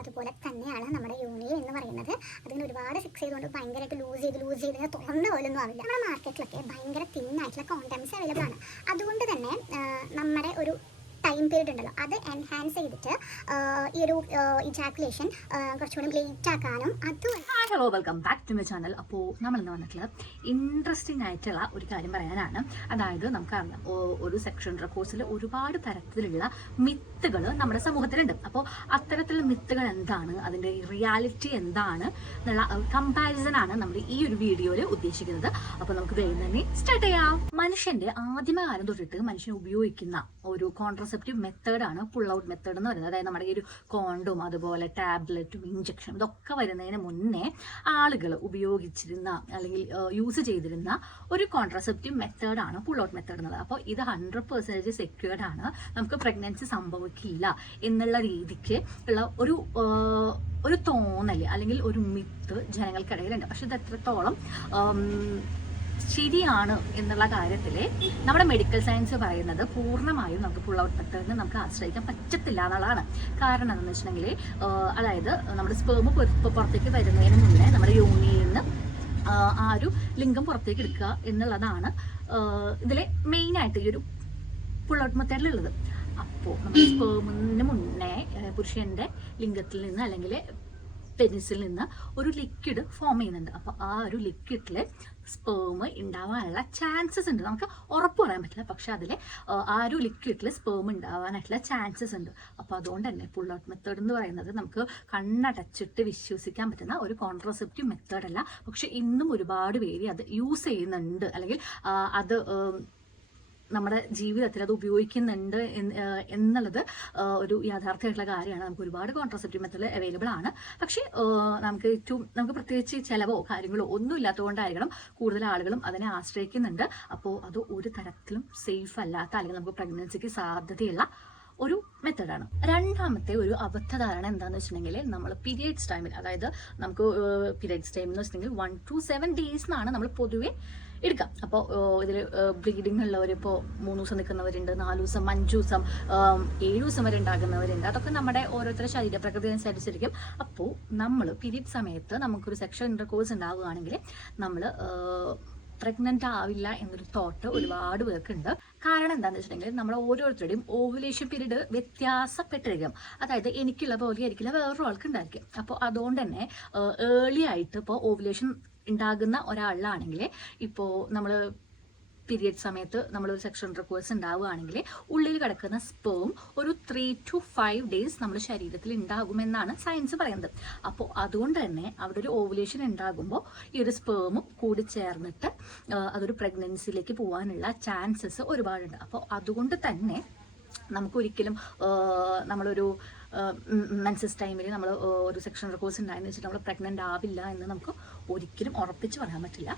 അതുപോലെ തന്നെയാണ് നമ്മുടെ യൂണിയൻ എന്ന് പറയുന്നത്. അതിന് ഒരുപാട് ഫിക്സ് ചെയ്തുകൊണ്ട് ഭയങ്കരമായിട്ട് ലൂസ് ചെയ്ത് ലൂസ് ചെയ്ത് തുറന്ന പോലൊന്നും ആവില്ല. നമ്മുടെ മാർക്കറ്റിലൊക്കെ ഭയങ്കര തിന്നായിട്ടുള്ള കോണ്ടംസ് അവൈലബിൾ ആണ്. അതുകൊണ്ട് തന്നെ നമ്മുടെ ഒരു ടൈം പീരീഡ് ഉണ്ടല്ലോ. അത് എൻഹാൻസ് ചെയ്തിട്ട് ഈ ഒരു ഇജാക്കുലേഷൻ കുറച്ചുകൂടി ലേറ്റ് ആക്കാനും അതും hello welcome back to my channel അപ്പോൾ നമ്മൾ ഇന്ന് വന്നിട്ടുള്ള ഇൻട്രസ്റ്റിംഗ് ആയിട്ടുള്ള ഒരു കാര്യം പറയാനാണ്. അതായത് നമുക്കറിയാം ഒരു സെക്ഷൻ കോഴ്സിൽ ഒരുപാട് തരത്തിലുള്ള മിത്തുകൾ നമ്മുടെ സമൂഹത്തിലുണ്ട്. അപ്പോൾ അത്തരത്തിലുള്ള മിത്തുകൾ എന്താണ്? അതിന്റെ റിയാലിറ്റി എന്താണ്? എന്നുള്ള കമ്പാരിസൺ ആണ് നമ്മൾ ഈ ഒരു വീഡിയോയിൽ ഉദ്ദേശിക്കുന്നത്. അപ്പോൾ നമുക്ക് വേഗം തന്നെ സ്റ്റാർട്ട് ചെയ്യാം. മനുഷ്യന്റെ ആദ്യമകാലം തൊട്ടിട്ട് മനുഷ്യൻ ഉപയോഗിക്കുന്ന ഒരു കോൺട്രസെപ്റ്റീവ് മെത്തേഡാണ് പുൾ ഔട്ട് മെത്തേഡ് എന്ന് പറയുന്നത്. അതായത് നമ്മുടെ ഈ ഒരു കോണ്ടും അതുപോലെ ടാബ്ലറ്റും ഇഞ്ചക്ഷനും ഇതൊക്കെ വരുന്നതിന് മുന്നേ ആളുകൾ ഉപയോഗിച്ചിരുന്ന അല്ലെങ്കിൽ യൂസ് ചെയ്തിരുന്ന ഒരു കോൺട്രസെപ്റ്റീവ് മെത്തേഡാണ് പുൾ ഔട്ട് മെത്തേഡ് എന്നുള്ളത്. അപ്പോൾ ഇത് ഹൺഡ്രഡ് പെർസെന്റേജ് സെക്യൂർഡ് ആണ്. നമുക്ക് പ്രഗ്നൻസി സംഭവിക്കില്ല എന്നുള്ള രീതിക്ക് ഉള്ള ഒരു ഒരു തോന്നൽ അല്ലെങ്കിൽ ഒരു മിത്ത് ജനങ്ങൾക്കിടയിലുണ്ട്. പക്ഷെ ഇത് എത്രത്തോളം ശരിയാണ് എന്നുള്ള കാര്യത്തിൽ നമ്മുടെ മെഡിക്കൽ സയൻസ് പറയുന്നത് പൂർണമായും നമുക്ക് മെത്തേഡിന് നമുക്ക് ആശ്രയിക്കാൻ പറ്റത്തില്ല എന്നുള്ളതാണ്. കാരണം എന്താണെന്ന് വെച്ചിട്ടുണ്ടെങ്കിൽ അതായത് നമ്മുടെ സ്പേമ് പുറത്തേക്ക് വരുന്നതിന് മുന്നേ നമ്മുടെ യോനിയിൽ നിന്ന് ആ ഒരു ലിംഗം പുറത്തേക്ക് എടുക്കുക എന്നുള്ളതാണ് ഇതിലെ മെയിനായിട്ട് ഈ ഒരു പുൾ ഔട്ട് മെത്തേഡിലുള്ളത് അപ്പോൾ നമ്മുടെ സ്പേമിന് മുന്നേ പുരുഷന്റെ ലിംഗത്തിൽ നിന്ന് അല്ലെങ്കിൽ പെനിസിൽ നിന്ന് ഒരു ലിക്വിഡ് ഫോം ചെയ്യുന്നുണ്ട്. അപ്പോൾ ആ ഒരു ലിക്വിഡിൽ സ്പേം ഉണ്ടാവാനുള്ള ചാൻസസ് ഉണ്ട്. നമുക്ക് ഉറപ്പ് പറയാൻ പറ്റില്ല. പക്ഷെ അതിൽ ആ ഒരു ലിക്വിഡിൽ സ്പേം ഉണ്ടാവാനായിട്ടുള്ള ചാൻസസ് ഉണ്ട്. അപ്പോൾ അതുകൊണ്ട് തന്നെ പുൾ ഔട്ട് മെത്തേഡ് എന്ന് പറയുന്നത് നമുക്ക് കണ്ണടച്ചിട്ട് വിശ്വസിക്കാൻ പറ്റുന്ന ഒരു കോൺട്രസെപ്റ്റീവ് മെത്തേഡല്ല പക്ഷെ ഇന്നും ഒരുപാട് പേര് അത് യൂസ് ചെയ്യുന്നുണ്ട്. അല്ലെങ്കിൽ അത് നമ്മുടെ ജീവിതത്തിൽ അത് ഉപയോഗിക്കുന്നുണ്ട് എന്നുള്ളത് ഒരു യാഥാർത്ഥ്യമായിട്ടുള്ള കാര്യമാണ്. നമുക്ക് ഒരുപാട് കോൺട്രസെപ്റ്റീവ് മെത്തേഡ് അവൈലബിൾ ആണ്. പക്ഷേ നമുക്ക് ഏറ്റവും നമുക്ക് പ്രത്യേകിച്ച് ചിലവോ കാര്യങ്ങളോ ഒന്നും ഇല്ലാത്തതുകൊണ്ടായിരിക്കണം കൂടുതൽ ആളുകളും അതിനെ ആശ്രയിക്കുന്നുണ്ട്. അപ്പോൾ അത് ഒരു തരത്തിലും സേഫ് അല്ലാത്ത അല്ലെങ്കിൽ നമുക്ക് പ്രഗ്നൻസിക്ക് സാധ്യതയുള്ള ഒരു മെത്തേഡാണ് രണ്ടാമത്തെ ഒരു അബദ്ധധാരണ എന്താണെന്ന് വെച്ചിട്ടുണ്ടെങ്കിൽ നമ്മൾ പീരിയഡ്സ് ടൈമിൽ അതായത് നമുക്ക് പീരിയഡ്സ് ടൈം എന്ന് വെച്ചിട്ടുണ്ടെങ്കിൽ വൺ ടു സെവൻ ഡേയ്സ് എന്നാണ് നമ്മൾ പൊതുവെ എടുക്കാം. അപ്പോൾ ഇതിൽ ബ്ലീഡിങ് ഉള്ളവർ ഇപ്പോൾ മൂന്ന് ദിവസം നിൽക്കുന്നവരുണ്ട് നാല് ദിവസം അഞ്ച് ദിവസം ഏഴ് ദിവസം വരെ ഉണ്ടാകുന്നവരുണ്ട്. അതൊക്കെ നമ്മുടെ ഓരോരുത്തരുടെ ശരീരപ്രകൃതി അനുസരിച്ചിരിക്കും. അപ്പോൾ നമ്മൾ പിരീഡ് സമയത്ത് നമുക്കൊരു സെക്ഷൽ ഇന്റർകോഴ്സ് ഉണ്ടാവുകയാണെങ്കിൽ നമ്മൾ പ്രഗ്നന്റ് ആവില്ല എന്നൊരു തോട്ട് ഒരുപാട് പേർക്കുണ്ട്. കാരണം എന്താണെന്ന് വെച്ചിട്ടുണ്ടെങ്കിൽ നമ്മൾ ഓരോരുത്തരുടെയും ഓവുലേഷൻ പീരീഡ് വ്യത്യാസപ്പെട്ടിരിക്കും. അതായത് എനിക്കുള്ള പോലെ ആയിരിക്കില്ല വേറൊരാൾക്ക് ഉണ്ടായിരിക്കും. അപ്പോൾ അതുകൊണ്ട് തന്നെ ഏർലി ആയിട്ട് ഇപ്പോൾ ഓവുലേഷൻ ഉണ്ടാകുന്ന ഒരാളിലാണെങ്കിൽ ഇപ്പോൾ നമ്മൾ പീരിയഡ് സമയത്ത് നമ്മളൊരു സെക്ഷൻ റിക്വേഴ്സ് ഉണ്ടാവുകയാണെങ്കിൽ ഉള്ളിൽ കിടക്കുന്ന സ്പേം ഒരു ത്രീ ടു ഫൈവ് ഡേയ്സ് നമ്മുടെ ശരീരത്തിൽ ഉണ്ടാകുമെന്നാണ് സയൻസ് പറയുന്നത്. അപ്പോൾ അതുകൊണ്ട് തന്നെ അവിടെ ഒരു ഓവുലേഷൻ ഉണ്ടാകുമ്പോൾ ഈ ഒരു സ്പേമും കൂടി ചേർന്നിട്ട് അതൊരു പ്രഗ്നൻസിയിലേക്ക് പോകാനുള്ള ചാൻസസ് ഒരുപാടുണ്ട്. അപ്പോൾ അതുകൊണ്ട് തന്നെ നമുക്കൊരിക്കലും നമ്മളൊരു മെൻസസ് ടൈമിൽ നമ്മൾ ഒരു സെക്ഷൻ റിക്കോഴ്സ് ഉണ്ടായെന്ന് വെച്ചിട്ട് നമ്മൾ പ്രഗ്നന്റ് ആവില്ല എന്ന് നമുക്ക് ഒരിക്കലും ഉറപ്പിച്ച് പറയാൻ പറ്റില്ല.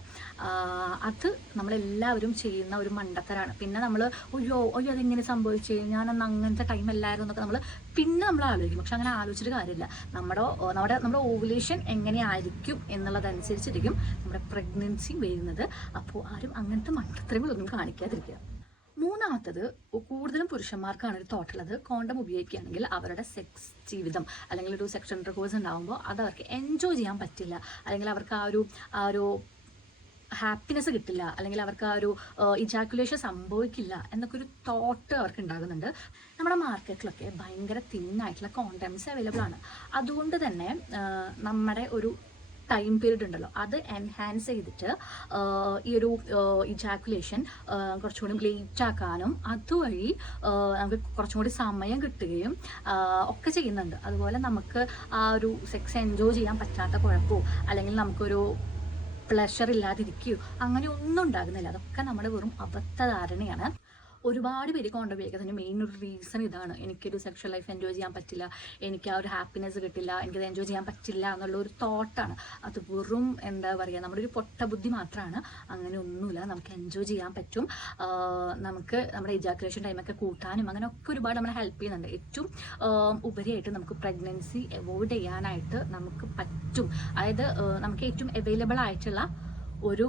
അത് നമ്മളെല്ലാവരും ചെയ്യുന്ന ഒരു മണ്ടത്തരാണ്. പിന്നെ നമ്മൾ അയ്യോ അയ്യോ അതെങ്ങനെ സംഭവിച്ചു? ഞാനന്ന് അങ്ങനത്തെ ടൈം അല്ലായിരുന്നു എന്നൊക്കെ നമ്മൾ പിന്നെ നമ്മൾ ആലോചിക്കും. പക്ഷെ അങ്ങനെ ആലോചിച്ചിട്ട് കാര്യമില്ല. നമ്മുടെ നമ്മുടെ നമ്മുടെ ഓവുലേഷൻ എങ്ങനെയായിരിക്കും എന്നുള്ളതനുസരിച്ചിരിക്കും നമ്മുടെ പ്രഗ്നൻസി വരുന്നത്. അപ്പോൾ ആരും അങ്ങനത്തെ മണ്ടത്തരങ്ങളൊന്നും കാണിക്കാതിരിക്കുക. മൂന്നാമത്തത് കൂടുതലും പുരുഷന്മാർക്കാണ് ഒരു തോട്ടുള്ളത് കോണ്ടം ഉപയോഗിക്കുകയാണെങ്കിൽ അവരുടെ സെക്സ് ജീവിതം അല്ലെങ്കിൽ ഒരു സെക്ഷൻ ഇന്റർകോഴ്സ് ഉണ്ടാകുമ്പോൾ അത് അവർക്ക് എൻജോയ് ചെയ്യാൻ പറ്റില്ല. അല്ലെങ്കിൽ അവർക്ക് ആ ഒരു ആ ഒരു ഹാപ്പിനെസ് കിട്ടില്ല. അല്ലെങ്കിൽ അവർക്ക് ആ ഒരു ഇജാക്കുലേഷൻ സംഭവിക്കില്ല എന്നൊക്കെ ഒരു തോട്ട് അവർക്ക് ഉണ്ടാകുന്നുണ്ട്. നമ്മുടെ മാർക്കറ്റിലൊക്കെ ഭയങ്കര തിന്നായിട്ടുള്ള കോണ്ടംസ് അവൈലബിൾ ആണ്. അതുകൊണ്ട് തന്നെ നമ്മുടെ ഒരു ടൈം പീരീഡ് ഉണ്ടല്ലോ. അത് എൻഹാൻസ് ചെയ്തിട്ട് ഈ ഒരു ഇജാക്കുലേഷൻ കുറച്ചുകൂടി ലേറ്റ് ആക്കാനും അതുവഴി നമുക്ക് കുറച്ചും കൂടി സമയം കിട്ടുകയും ഒക്കെ ചെയ്യുന്നുണ്ട്. അതുപോലെ നമുക്ക് ആ ഒരു സെക്സ് എൻജോയ് ചെയ്യാൻ പറ്റാത്ത കുഴപ്പമോ അല്ലെങ്കിൽ നമുക്കൊരു പ്ലഷർ ഇല്ലാതിരിക്കുകയോ അങ്ങനെ ഒന്നും ഉണ്ടാകുന്നില്ല. അതൊക്കെ നമ്മുടെ വെറും അബദ്ധധാരണയാണ്. ഒരുപാട് പേര് കോണ്ടം ഉപയോഗിക്കുന്നതിന് മെയിൻ ഒരു റീസൺ ഇതാണ്. എനിക്കൊരു സെക്ഷൽ ലൈഫ് എൻജോയ് ചെയ്യാൻ പറ്റില്ല. എനിക്ക് ആ ഒരു ഹാപ്പിനെസ് കിട്ടില്ല. എനിക്കത് എൻജോയ് ചെയ്യാൻ പറ്റില്ല എന്നുള്ള ഒരു തോട്ടാണ് അത് വെറും എന്താ പറയുക നമ്മുടെ ഒരു പൊട്ട ബുദ്ധി മാത്രമാണ് അങ്ങനെ ഒന്നുമില്ല. നമുക്ക് എൻജോയ് ചെയ്യാൻ പറ്റും. നമുക്ക് നമ്മുടെ എജാക്കുലേഷൻ ടൈമൊക്കെ കൂട്ടാനും അങ്ങനെ ഒക്കെ ഒരുപാട് നമ്മളെ ഹെൽപ്പ് ചെയ്യുന്നുണ്ട്. ഏറ്റവും ഉപരിയായിട്ട് നമുക്ക് പ്രഗ്നൻസി അവോയ്ഡ് ചെയ്യാനായിട്ട് നമുക്ക് പറ്റും. അതായത് നമുക്ക് ഏറ്റവും അവൈലബിൾ ആയിട്ടുള്ള ഒരു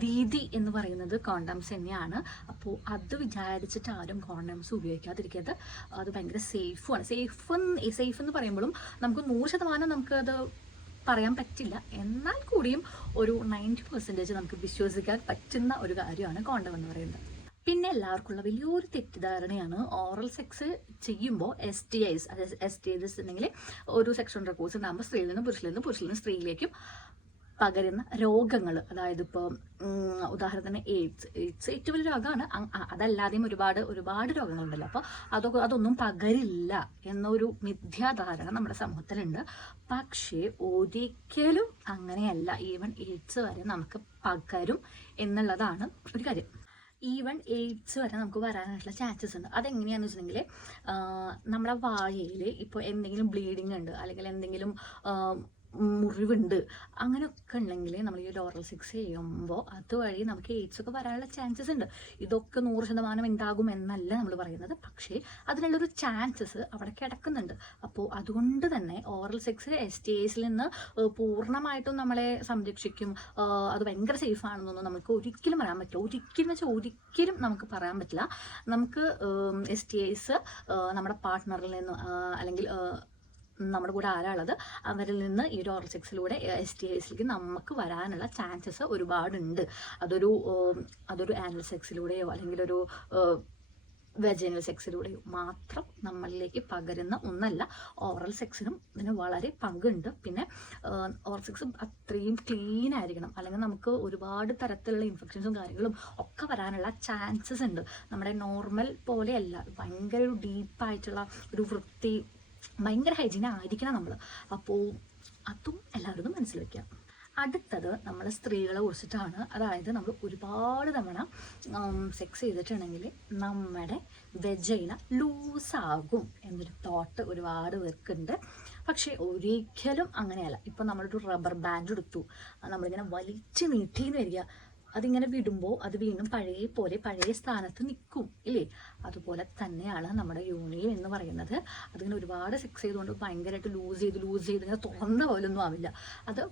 രീതി എന്ന് പറയുന്നത് കോണ്ടംസ് തന്നെയാണ്. അപ്പോൾ അത് വിചാരിച്ചിട്ട് ആരും കോണ്ടംസ് ഉപയോഗിക്കാതിരിക്കരുത്. അത് ഭയങ്കര സേഫുമാണ് സേഫ് സേഫ് എന്ന് പറയുമ്പോഴും നമുക്ക് നൂറ് ശതമാനം നമുക്കത് പറയാൻ പറ്റില്ല. എന്നാൽ കൂടിയും ഒരു നയന്റി പെർസെന്റേജ് നമുക്ക് വിശ്വസിക്കാൻ പറ്റുന്ന ഒരു കാര്യമാണ് കോണ്ടം എന്ന് പറയുന്നത്. പിന്നെ എല്ലാവർക്കുള്ള വലിയൊരു തെറ്റിദ്ധാരണയാണ് ഓറൽ സെക്സ് ചെയ്യുമ്പോൾ എസ് ടി ഐസ് അതായത് എസ് ടി ഐസ് ഉണ്ടെങ്കിൽ ഒരു സെക്ഷൻ റെക്കോർഡ്സ് ഉണ്ടാകുമ്പോൾ സ്ത്രീയിൽ നിന്ന് പുരുഷനിൽ നിന്ന് പുരുഷനിൽ നിന്ന് സ്ത്രീയിലേക്കും പകരുന്ന രോഗങ്ങൾ അതായത് ഇപ്പോൾ ഉദാഹരണത്തിന് എയ്ഡ്സ്. എയ്ഡ്സ് ഏറ്റവും വലിയ രോഗമാണ്. അതല്ലാതെയും ഒരുപാട് ഒരുപാട് രോഗങ്ങളുണ്ടല്ലോ. അപ്പോൾ അതൊക്കെ അതൊന്നും പകരില്ല എന്നൊരു മിഥ്യാധാരണ നമ്മുടെ സമൂഹത്തിലുണ്ട്. പക്ഷേ ഒരിക്കലും അങ്ങനെയല്ല. ഈവൻ എയ്ഡ്സ് വരെ നമുക്ക് പകരും എന്നുള്ളതാണ് ഒരു കാര്യം. ഈവൻ എയ്ഡ്സ് വരെ നമുക്ക് വരാനായിട്ടുള്ള ചാൻസസ് ഉണ്ട്. അതെങ്ങനെയാണെന്ന് വെച്ചിട്ടുണ്ടെങ്കിൽ നമ്മുടെ വായയിൽ ഇപ്പോൾ എന്തെങ്കിലും ബ്ലീഡിങ് ഉണ്ട്. അല്ലെങ്കിൽ എന്തെങ്കിലും മുറിവുണ്ട്. അങ്ങനെയൊക്കെ ഉണ്ടെങ്കിൽ നമ്മൾ ഈ ഒരു ഓറൽ സെക്സ് ചെയ്യുമ്പോൾ അതുവഴി നമുക്ക് എയ്ഡ്സ് ഒക്കെ വരാനുള്ള ചാൻസസ് ഉണ്ട് ഇതൊക്കെ നൂറ് ശതമാനം ഉണ്ടാകും എന്നല്ല നമ്മൾ പറയുന്നത്. പക്ഷേ അതിനുള്ളൊരു ചാൻസസ് അവിടെ കിടക്കുന്നുണ്ട്. അപ്പോൾ അതുകൊണ്ട് തന്നെ ഓറൽ സെക്സ് എസ് ടി എസിൽ നിന്ന് പൂർണമായിട്ടും നമ്മളെ സംരക്ഷിക്കും. അത് ഭയങ്കര സേഫ് ആണെന്നൊന്നും നമുക്ക് ഒരിക്കലും പറയാൻ പറ്റില്ല. ഒരിക്കലും വെച്ചാൽ ഒരിക്കലും നമുക്ക് പറയാൻ പറ്റില്ല. നമുക്ക് എസ് ടി നമ്മുടെ പാർട്ട്ണറിൽ നിന്ന് അല്ലെങ്കിൽ നമ്മുടെ കൂടെ ആരാളത്? അവരിൽ നിന്ന് ഈ ഒരു ഓറൽ സെക്സിലൂടെ എസ് ടി ഐസിലേക്ക് നമുക്ക് വരാനുള്ള ചാൻസസ് ഒരുപാടുണ്ട്. അതൊരു അതൊരു ആനൽ സെക്സിലൂടെയോ അല്ലെങ്കിൽ ഒരു വെജനൽ സെക്സിലൂടെയോ മാത്രം നമ്മളിലേക്ക് പകരുന്ന ഒന്നല്ല ഓറൽ സെക്സിനും ഇതിന് വളരെ പങ്കുണ്ട്. പിന്നെ ഓറൽ സെക്സ് അത്രയും ക്ലീൻ ആയിരിക്കണം. അല്ലെങ്കിൽ നമുക്ക് ഒരുപാട് തരത്തിലുള്ള ഇൻഫെക്ഷൻസും കാര്യങ്ങളും ഒക്കെ വരാനുള്ള ചാൻസസ് ഉണ്ട്. നമ്മുടെ നോർമൽ പോലെയല്ല. ഭയങ്കര ഒരു ഡീപ്പായിട്ടുള്ള ഒരു വൃത്തി ഭയങ്കര ഹൈജീൻ ആയിരിക്കണം നമ്മൾ അപ്പോൾ അതും എല്ലാവരും മനസ്സിൽ വയ്ക്കുക അടുത്തത് നമ്മൾ സ്ത്രീകളെ കുറിച്ചിട്ടാണ്. അതായത് നമ്മൾ ഒരുപാട് തവണ സെക്സ് ചെയ്തിട്ടുണ്ടെങ്കിൽ നമ്മുടെ വെജൈന ലൂസാകും എന്നൊരു തോട്ട് ഒരുപാട് പേർക്കുണ്ട്. പക്ഷേ ഒരിക്കലും അങ്ങനെയല്ല. ഇപ്പം നമ്മളൊരു റബ്ബർ ബാൻഡ് എടുത്തു നമ്മളിങ്ങനെ വലിച്ചു നീട്ടിന്ന് വരിക. അതിങ്ങനെ വിടുമ്പോൾ അത് വീണ്ടും പഴയ പോലെ പഴയ സ്ഥാനത്ത് നിൽക്കും ഇല്ലേ? അതുപോലെ തന്നെയാണ് നമ്മുടെ യൂണിയൻ എന്ന് പറയുന്നത്. അതിങ്ങനെ ഒരുപാട് സെക്സ് ചെയ്തുകൊണ്ട് ഭയങ്കരമായിട്ട് ലൂസ് ചെയ്ത് ലൂസ് ചെയ്ത് ഇങ്ങനെ തുറന്ന പോലൊന്നും ആവില്ല. അത്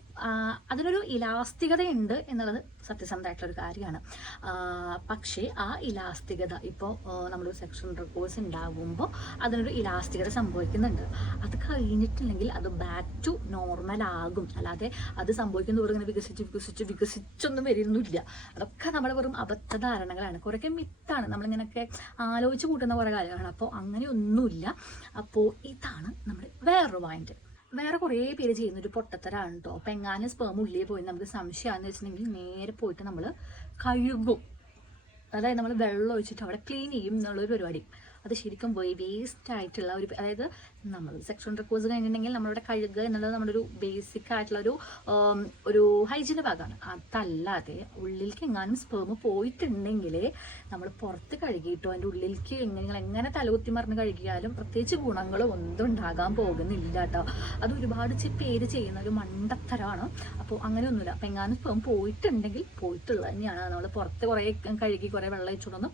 അതിനൊരു ഇലാസ്തികതയുണ്ട് എന്നുള്ളത് സത്യസന്ധമായിട്ടുള്ള ഒരു കാര്യമാണ് പക്ഷേ ആ ഇലാസ്തികത ഇപ്പോൾ നമ്മളൊരു സെക്ഷൻ റിപ്പോർട്ട്സ് ഉണ്ടാകുമ്പോൾ അതിനൊരു ഇലാസ്തികത സംഭവിക്കുന്നുണ്ട്. അത് കഴിഞ്ഞിട്ടില്ലെങ്കിൽ അത് ബാക്ക് ടു നോർമൽ ആകും. അല്ലാതെ അത് സംഭവിക്കുന്നതോടെ ഇങ്ങനെ വികസിച്ച് വികസിച്ച് വികസിച്ചൊന്നും വരുന്നില്ല അതൊക്കെ നമ്മൾ വെറും അബദ്ധധാരണകളാണ്. കുറേയൊക്കെ മിത്താണ്. നമ്മളിങ്ങനെയൊക്കെ ആലോചിച്ച് കൂട്ടുന്ന കുറേ കാര്യങ്ങളാണ്. അപ്പോൾ അങ്ങനെയൊന്നുമില്ല. അപ്പോൾ ഇതാണ് നമ്മൾ വേറൊരു പോയിന്റ് വേറെ കുറേ പേര് ചെയ്യുന്ന ഒരു പൊട്ടത്തരാണ് കേട്ടോ അപ്പം എങ്ങാനും സ്പേം ഉള്ളിൽ പോയി നമുക്ക് സംശയമാണെന്ന് വെച്ചിട്ടുണ്ടെങ്കിൽ നേരെ പോയിട്ട് നമ്മൾ കഴുകും. അതായത് നമ്മൾ വെള്ളം ഒഴിച്ചിട്ട് അവിടെ ക്ലീൻ ചെയ്യും എന്നുള്ളൊരു പരിപാടി. അത് ശരിക്കും പോയി വേസ്റ്റ് ആയിട്ടുള്ള ഒരു അതായത് നമ്മൾ സെക്ഷൻ റിക്കോഴ്സ് കഴിഞ്ഞിട്ടുണ്ടെങ്കിൽ നമ്മളുടെ കഴുക എന്നുള്ളത് നമ്മുടെ ഒരു ബേസിക് ആയിട്ടുള്ള ഒരു ഒരു ഹൈജീന്റെ ഭാഗമാണ്. അതല്ലാതെ ഉള്ളിലേക്ക് എങ്ങാനും സ്പേമ് പോയിട്ടുണ്ടെങ്കിൽ നമ്മൾ പുറത്ത് കഴുകിയിട്ടോ അതിന്റെ ഉള്ളിലേക്ക് എങ്ങനെ എങ്ങനെ തലകുത്തി മറിഞ്ഞ് കഴുകിയാലും പ്രത്യേകിച്ച് ഗുണങ്ങൾ ഒന്നും ഉണ്ടാകാൻ പോകുന്നില്ല കേട്ടോ അത് ഒരുപാട് പേര് ചെയ്യുന്ന ഒരു മണ്ടത്തരമാണ്. അപ്പോൾ അങ്ങനെയൊന്നുമില്ല. അപ്പം എങ്ങാനും സ്പേം പോയിട്ടുണ്ടെങ്കിൽ പോയിട്ടുള്ളത് തന്നെയാണ്. നമ്മൾ പുറത്ത് കുറേ കഴുകി കുറേ വെള്ളം ഒഴിച്ചിട്ടൊന്നും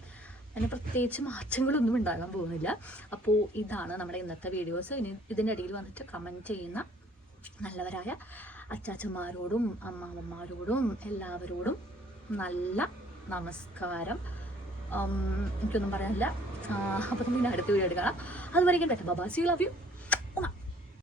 അതിന് പ്രത്യേകിച്ച് മാറ്റങ്ങളൊന്നും ഉണ്ടാകാൻ പോകുന്നില്ല. അപ്പോൾ ഇതാണ് നമ്മുടെ ഇന്നത്തെ വീഡിയോസ് ഇനി ഇതിന്റെ ഇടയിൽ വന്നിട്ട് കമന്റ് ചെയ്യുന്ന നല്ലവരായ അച്ചാച്ചന്മാരോടും അമ്മാവന്മാരോടും എല്ലാവരോടും നല്ല നമസ്കാരം. എനിക്കൊന്നും പറയാനില്ല. അപ്പോൾ നമ്മൾ അടുത്ത വീഡിയോ എടുക്കണം അതുവരെയും ബാബാ സി ലവ് യു